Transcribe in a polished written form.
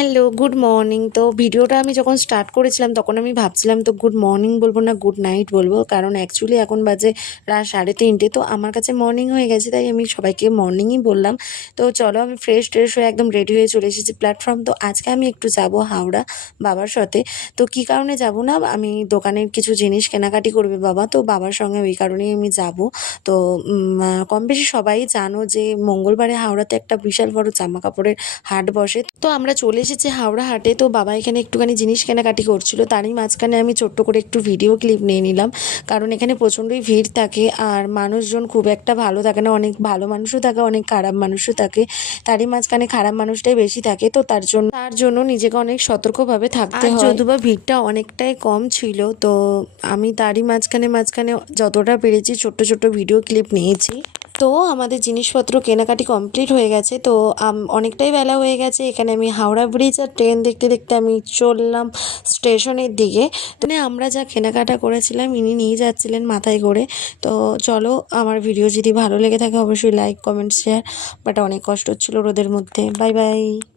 Hello, good morning. তো ভিডিওটা আমি যখন স্টার্ট করেছিলাম তখন আমি ভাবছিলাম তো গুড মর্নিং বলবো না গুড নাইট বলবো, কারণ অ্যাকচুয়ালি এখন বাজে রাত 3:30। তো আমার কাছে মর্নিং হয়ে গেছে, তাই আমি সবাইকে মর্নিংই বললাম। তো চলো, আমি ফ্রেশ ট্রেশ হয়ে একদম রেডি হয়ে চলে এসেছি প্ল্যাটফর্ম। তো আজকে আমি একটু যাব হাওড়া বাবার সাথে। তো কী কারণে যাব না, আমি দোকানের কিছু জিনিস কেনাকাটি করবে বাবা, তো বাবার সঙ্গে ওই কারণেই আমি যাব। তো কম বেশি সবাই জানো যে মঙ্গলবারে হাওড়াতে একটা বিশাল বড় জামা কাপড়ের হাট বসে। তো আমরা চলে এসেছি হাওড়া হাটে। তো বাবা এখানে একটুখানি জিনিস কেনাকাটি করছিল, তারই মাঝখানে আমি ছোট্ট করে একটু ভিডিও ক্লিপ নিয়ে নিলাম, কারণ এখানে প্রচণ্ডই ভিড় থাকে আর মানুষজন খুব একটা ভালো থাকে না। অনেক ভালো মানুষও থাকে, অনেক খারাপ মানুষও থাকে, তারই মাঝখানে খারাপ মানুষটাই বেশি থাকে। তো তার জন্য নিজেকে অনেক সতর্কভাবে থাকতে হয়। যদিও ভিড়টা অনেকটাই কম ছিল, তো আমি তারই মাঝখানে যতটা পেরেছি ছোট্ট ছোট্ট ভিডিও ক্লিপ নিয়েছি। তো আমাদের জিনিসপত্র কেনাকাটি কমপ্লিট হয়ে গেছে। তো অনেকটাই বেলা হয়ে গেছে। এখানে আমি হাওড়া ব্রিজ আর ট্রেন দেখতে দেখতে আমি চললাম স্টেশনের দিকে। তো আমরা যা কেনাকাটা করেছিলাম ইনি নিয়ে যাচ্ছিলেন মাথায় করে। তো চলো, আমার ভিডিও যদি ভালো লেগে থাকে অবশ্যই লাইক কমেন্ট শেয়ার। বাট অনেক কষ্ট হচ্ছিলো রোদের মধ্যে। Bye bye.